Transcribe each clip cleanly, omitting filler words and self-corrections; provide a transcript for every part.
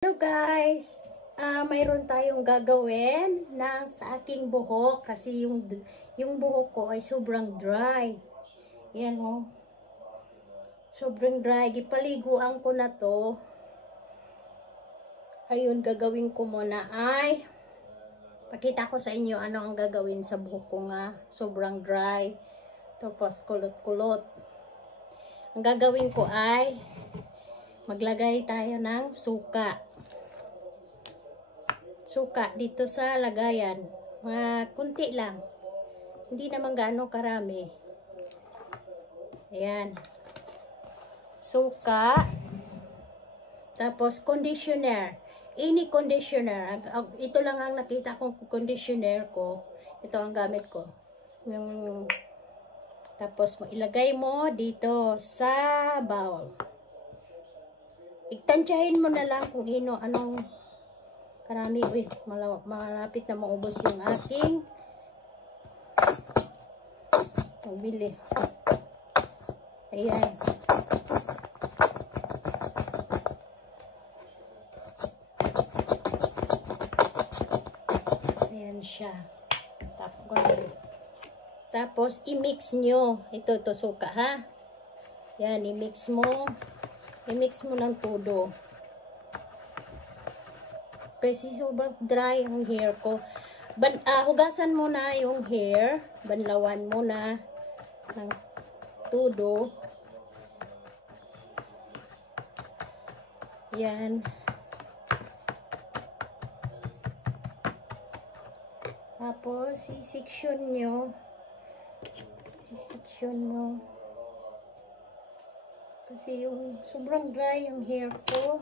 Hello guys! Mayroon tayong gagawin sa aking buhok kasi yung buhok ko ay sobrang dry. Yan o. Sobrang dry. Gipaliguan ko na to. Ayun, gagawin ko muna ay pakita ko sa inyo ano ang gagawin sa buhok ko nga. Sobrang dry. Tapos kulot-kulot. Ang gagawin ko ay maglagay tayo ng suka. Suka dito sa lagayan. Mga kunti lang. Hindi naman gaano karami. Ayan. Suka. Tapos conditioner. Any conditioner. Ito lang ang nakita kong conditioner ko. Ito ang gamit ko. Tapos ilagay mo dito sa bowl. Itansyahin mo na lang kung anong karami. Uy, malapit na maubos yung aking pambili. Ayan. Ayan siya. Tapos i-mix nyo. Ito suka ha. Ayan, i-mix mo. I-mix mo ng todo. Kasi sobrang dry ang hair ko. Hugasan mo na yung hair. Banlawan mo na ng todo. Yan. Tapos, i-section nyo. Kasi yung sobrang dry yung hair ko.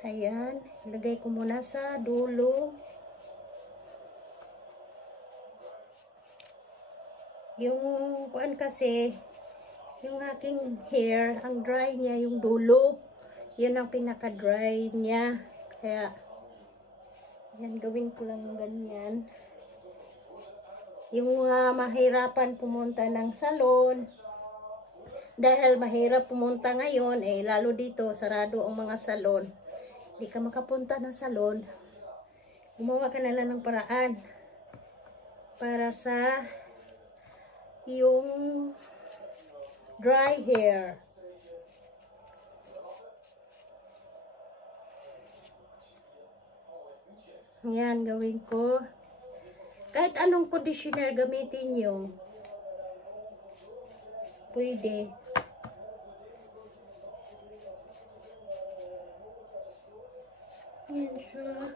Ayan, ilagay ko muna sa dulo. Yung kuan kasi, yung aking hair, ang dry niya, yung dulo. Yun ang pinaka-dry niya. Kaya, yan, gawin ko lang ganyan. Yung mahirapan pumunta ng salon, dahil mahirap pumunta ngayon, lalo dito, sarado ang mga salon. Hindi ka makapunta ng salon, gumawa ka na lang ng paraan para sa yung dry hair. Yan, gawin ko. Kahit anong conditioner gamitin nyo, pwede. Yan siya.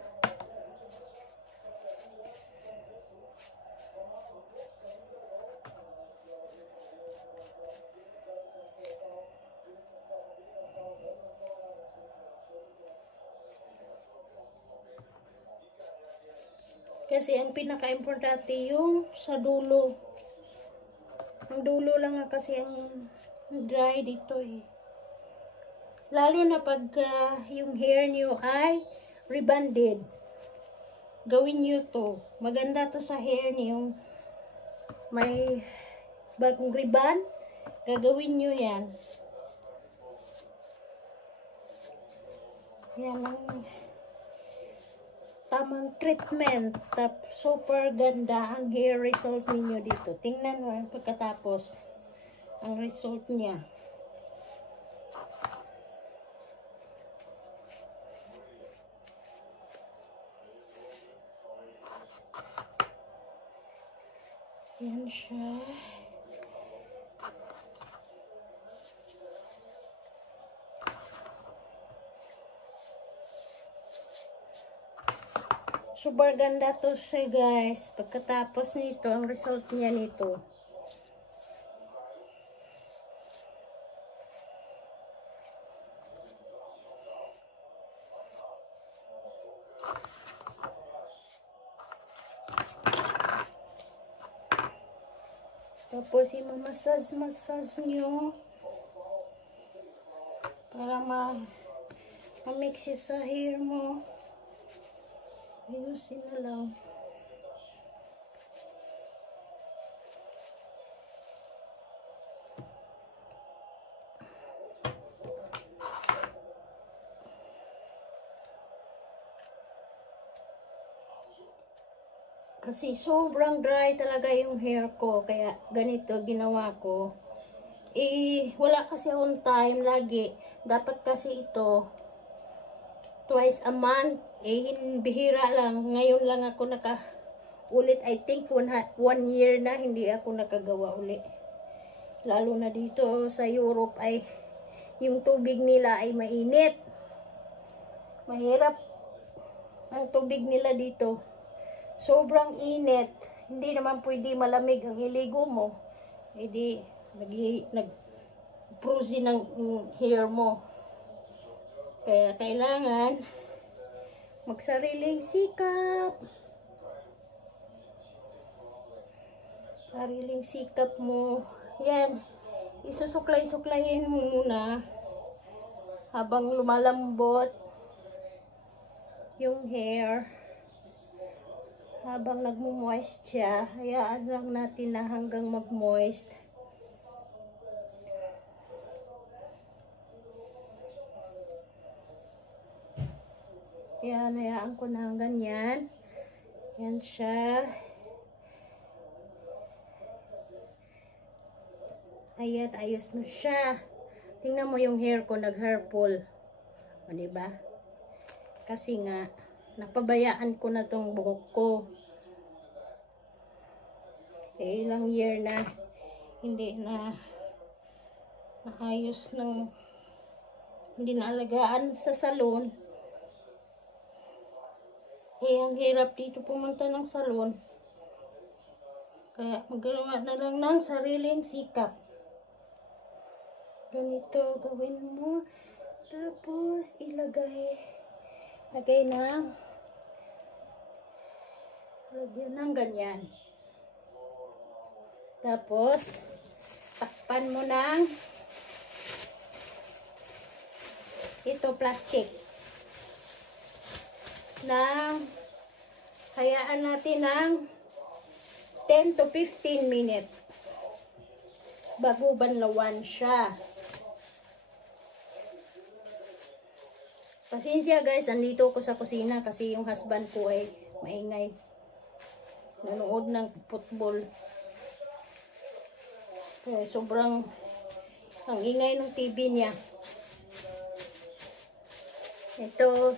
Kasi ang pinaka-importante yung sa dulo. Ang dulo lang kasi ang dry dito Lalo na pag yung hair niyo ay rebonded. Gawin niyo to. Maganda to sa hair niyo. May bagong ribbon. Gagawin niyo yan. Yan ang tamang treatment. Super ganda ang hair result niyo dito. Tingnan mo pagkatapos ang result niya. Yan siya. Super ganda to siya guys. Pagkatapos nito, ang result niya nito. Tapos, i-massage nyo para ma-mix siya sa hair mo. Ayusin na lang. Kasi sobrang dry talaga yung hair ko. Kaya ganito ginawa ko. Wala kasi akong time lagi. Dapat kasi ito twice a month. Bihira lang. Ngayon lang ako ulit. I think 1 year na hindi ako nakagawa ulit. Lalo na dito sa Europe ay yung tubig nila ay mainit. Mahirap ang tubig nila dito. Sobrang init. Hindi naman pwede malamig ang iligo mo. Hindi nag-frozen ng hair mo. Kaya kailangan magsariling sikap. Sariling sikap mo. Yan. Isusuklay-suklayin mo muna habang lumalambot yung hair. Habang nagmo-moist siya, hayaan lang natin na hanggang mag-moist. Yan, hayaan ko na hanggang yan. Yan siya. Ayan, ayos na siya. Tingnan mo yung hair ko, nag-hair pull. O, diba? Kasi nga, napabayaan ko na tong buhok ko. Ilang year na hindi na naayos ng hindi na alagaan sa salon. Ang hirap dito pumunta ng salon. Kaya magawa na lang ng sariling sikap. Ganito gawin mo. Tapos lagyan ng ganyan. Tapos takpan mo ng ito plastic. Hayaan natin ng 10 to 15 minutes bago banlawan siya. Pasensya guys, andito ako sa kusina kasi yung husband ko ay maingay. Nanood ng football. Kaya sobrang ang ingay ng TV niya. Ito,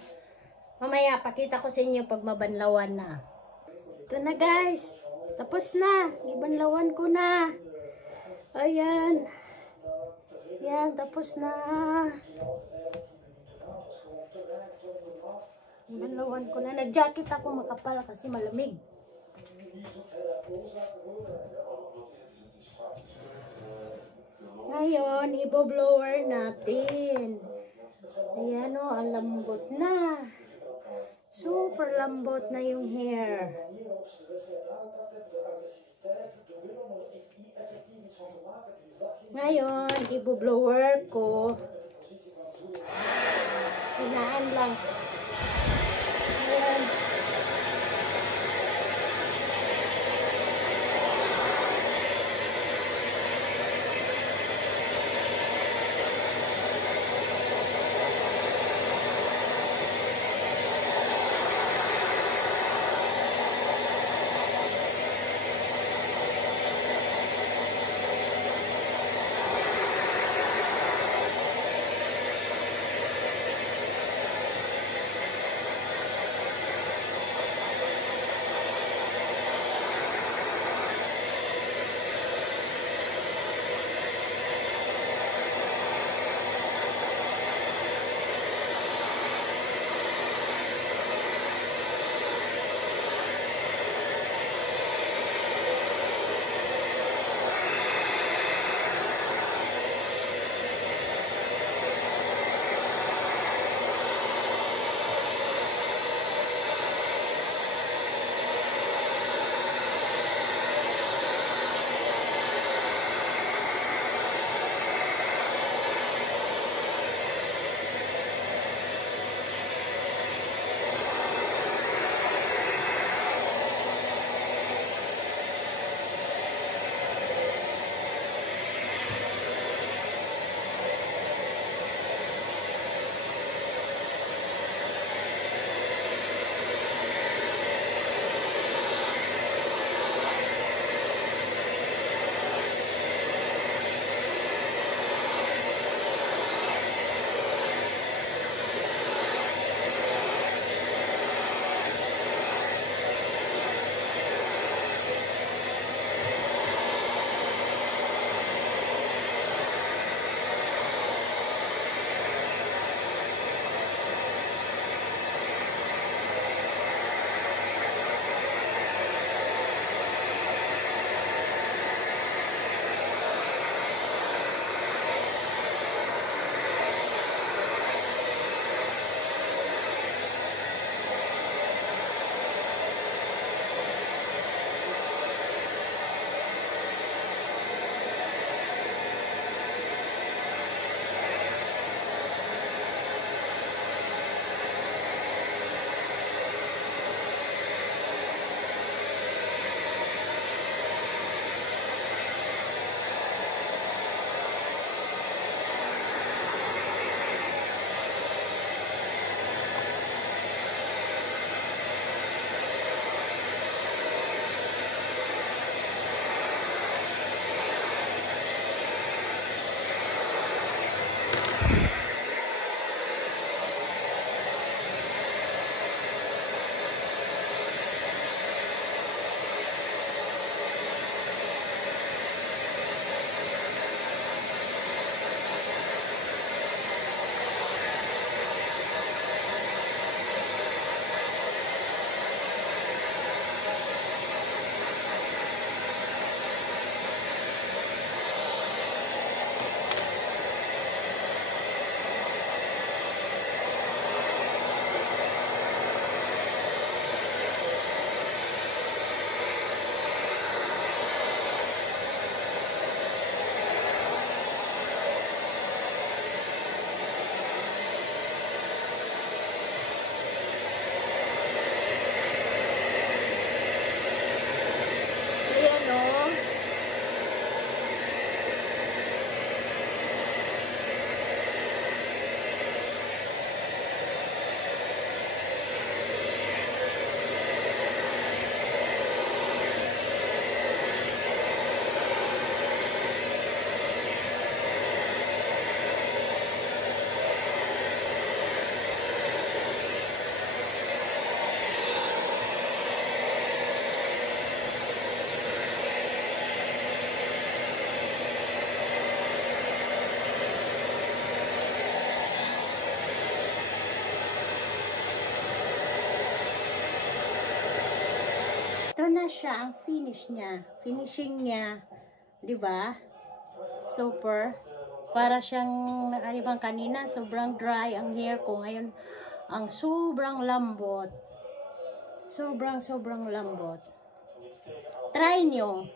mamaya pakita ko sa inyo pag mabanlawan na. Ito na guys, tapos na. Ibanlawan ko na. Ayan. Yan, tapos na. Ibanlawan ko na. Nag-jacket ako makapal kasi malamig. Ngayon, ibo-blower natin. Ayan o, ang lambot na. Super lambot na yung hair. Ngayon, ibo-blower ko. Hinaan lang. Ayan. Ito na siya, ang finish niya. Finishing niya. Diba? Super. Para siyang nakalibang kanina, sobrang dry ang hair ko. Ngayon, ang sobrang lambot. Sobrang lambot. Try nyo.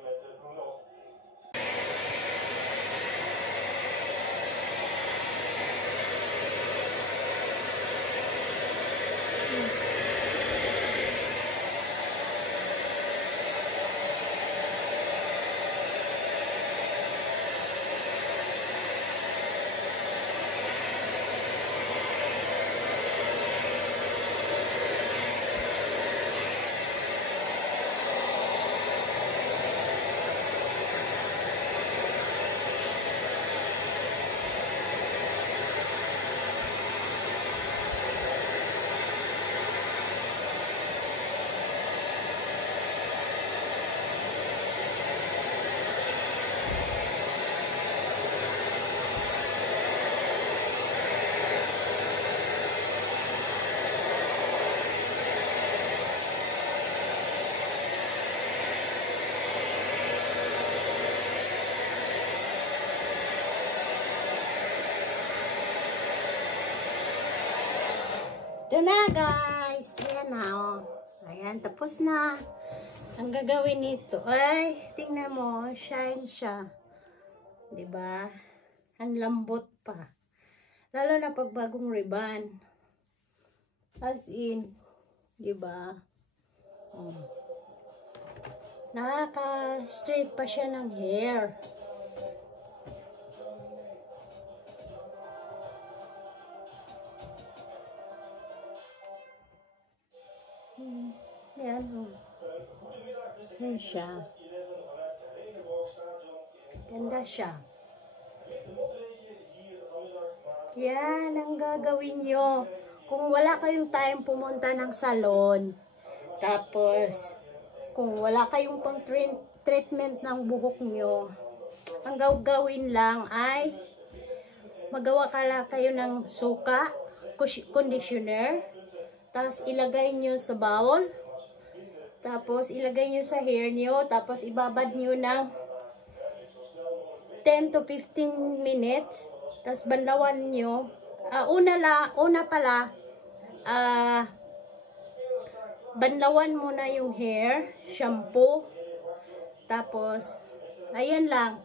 Ito na guys. Ayan na oh. Ayan, tapos na. Ang gagawin nito ay, tingnan mo, shine siya. Diba? Ang lambot pa. Lalo na pag bagong ribbon. As in, diba? Oh. Nakaka-straight pa siya ng hair. Yan, oh. Yan siya. Ganda siya. Yan ang gagawin nyo. Kung wala kayong time pumunta ng salon, tapos, kung wala kayong pang treatment ng buhok nyo, ang gagawin lang ay magawa kayo ng suka, conditioner, tapos ilagay nyo sa bowl, tapos ilagay nyo sa hair nyo, tapos ibabad nyo ng 10 to 15 minutes, tapos banlawan nyo. Una pala, banlawan muna yung hair, shampoo, tapos, ayan lang,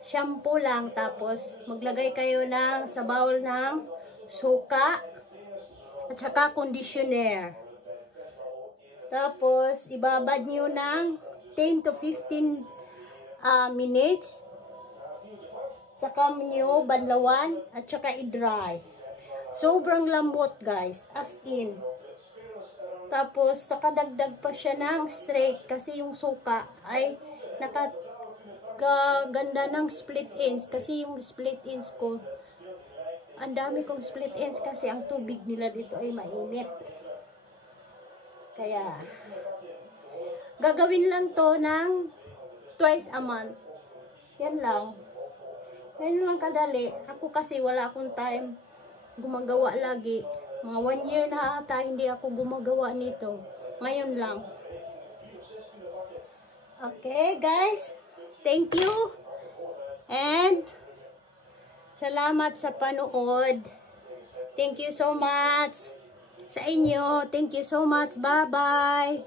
shampoo lang, tapos maglagay kayo sa bowl ng suka, at saka conditioner. Tapos, ibabad nyo ng 10 to 15 minutes. Saka nyo banlawan at saka i-dry. Sobrang lambot guys, as in. Tapos, nakadagdag pa siya ng straight kasi yung suka ay nakaganda ng split ends. Kasi yung split ends ko, ang dami kong split ends kasi ang tubig nila dito ay mainit. Kaya, gagawin lang to ng twice a month. Yan lang. Yan lang kadali. Ako kasi wala akong time gumagawa lagi. Mga 1 year na ata hindi ako gumagawa nito. Ngayon lang. Okay, guys. Thank you. And salamat sa panood. Thank you so much sa inyo. Thank you so much. Bye-bye.